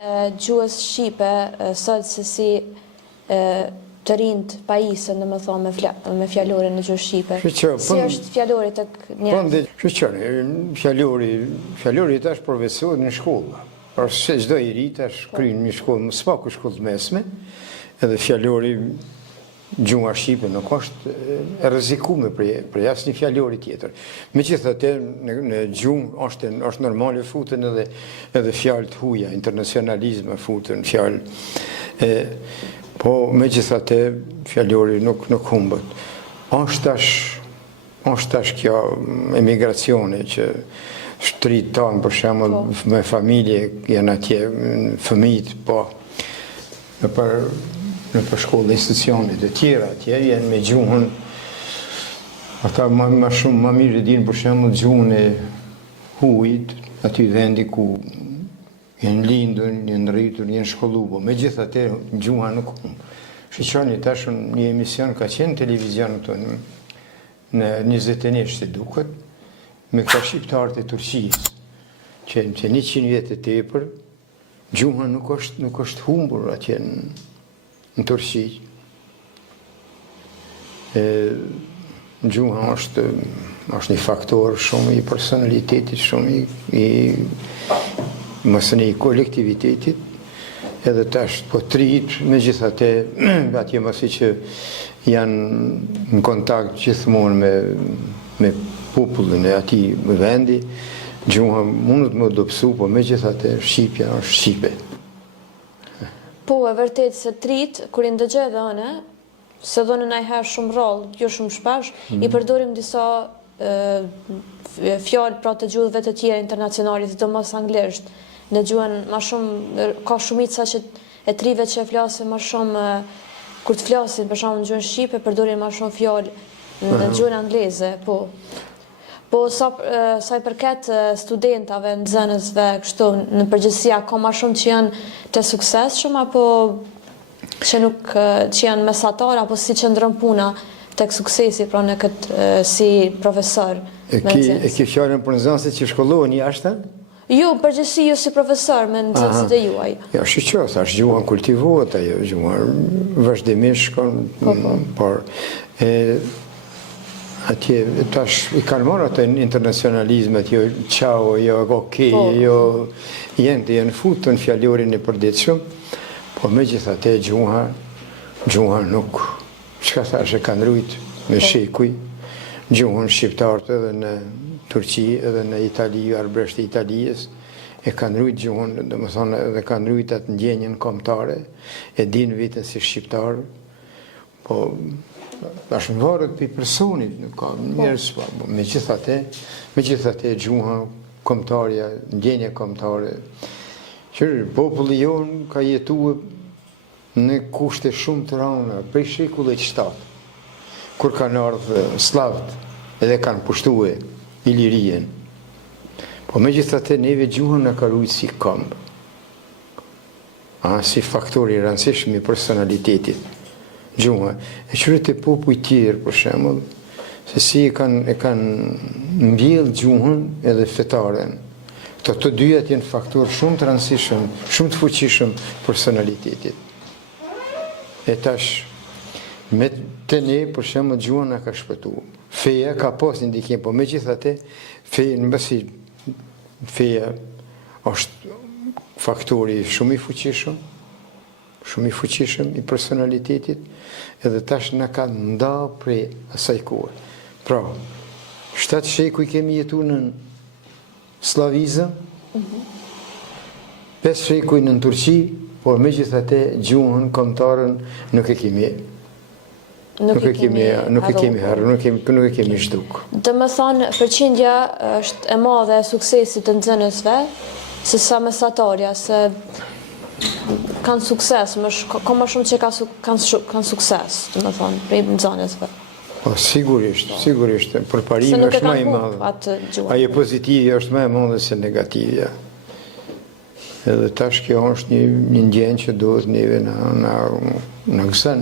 Gjuhës Shqipe, sot se si të rinjt pajisën, në më thonë, me fjallorin në gjuhë Shqipe. Si është fjallori të njerëz? Fjallori tash përveçohet në shkolla. Por se çdo i ri tash kryen në shkollë, s'paku shkollë mesme, edhe fjallori gjuha Shqipe nuk është e rrezikuar për asnjë fjallori tjetër. Megjithatë në gjuhë është normale futen edhe fjalë të huaja, internacionalizëm futen fjalë. Po megjithatë fjallori nuk humbet. Është tash kjo emigracioni që shtrit tanë për shembull me familje janë atje fëmijët, po në për shkollë institucionet e tjera, atje janë me gjuhën, ata ma mirë dinë për shembull gjuhën e huajt, aty vendi ku janë lindur, janë rritur, janë shkolluar, megjithatë gjuha nuk humb. Shiqoni tash një emision ka qenë televizion këtu në 21 si duket, me këta shqiptarët e Turqisë, që 100 vjet e tepër, gjuha nuk është humbur atje në Turqi. Gjuha është një faktor shumë i personalitetit, shumë i kolektivitetit, edhe tash po trit, megjithatë atje masi që janë në kontakt gjithmonë me popullin e atij vendi, gjuha mundet më dobësu, po megjithatë shqipja është shqipe. Po, e vërtet se trit, kur i ndëgjoj edhe unë, se dhënë ndonjëherë shumë rrollë, jo shumë shpesh, i përdorim disa fjalë pra të gjuhëve të tjera internacionale, sidomos anglisht. Në gjuhën më shumë ka shumica që e trive që flasin më shumë kur të flasin për shembull në gjuhën shqipe, përdorin më shumë fjalë në gjuhën angleze, po. Po sa i përket studentave, nxënësve, kështu në përgjithësi, ka më shumë që janë të suksesshëm apo që janë mesatar, apo si qëndron puna tek suksesi pra në këtë si profesor? E ke fjalën për nxënësit që shkollohen jashtë? Jo, përgjithësi ju si profesor me nxënësit e juaj. Ja, shiqo, thash gjuha kultivohet ajo, gjuha vazhdimisht por atje tash i kanë marrë atë internacionalizmet, jo ciao, jo okej, jo janë futur në fjallorin e përditshëm, po megjithatë gjuha nuk, çka thash, e kanë rujt me shekuj, gjuhën shqiptarët edhe në Turqi, edhe në Itali, arbëresht e Italijës, e kanë rujt gjuhën, domethënë edhe kanë rujt atë ndjenjen kombëtare, e dinë veten si shqiptar, po është në varet për personit, nuk ka njerëz, megjithatë gjuha kombëtarja, ndjenja kombëtare, që populli jon ka jetuar në kushte shumë të rënda prej shekullit 7, kur kanë ardhur slavët edhe kanë pushtuar Ilirien. Po megjithatë neve gjuha na ka rujt si këmbë, si faktor i rëndësishëm i personalitetit. Gjuha, e qërët e popuj tjerë, për shembull, se si e kanë mbjell gjuhën edhe fetaren. Këto dyjat janë faktor shumë të rëndësishëm, shumë të fuqishëm personalitetit. E tash, me të ne, për shembull, gjuha na ka shpëtuar. Feja ka pas një ndikim, po megjithatë, feja është faktori shumë i fuqishëm i personalitetit, edhe tash na ka nda prej asaj kohe. Pra, 7 shekuj kemi jetu në slavizëm, 5 shekuj në Turqi, por megjithatë gjuhën kombëtaren nuk e kemi harru, nuk e kemi zhduk. Dhe më thonë, përqindja është e madhe e suksesit të nxënësve, se sa mesatarja, se kanë sukses, ka më shumë që kanë sukses, dhe më thonë, prej nxënësve. Sigurisht, përparimi është më i madhe. Ajo pozitivja është më e madhe se negativja. Edhe tash kjo është një ndjenjë që duhet neve na gëzon.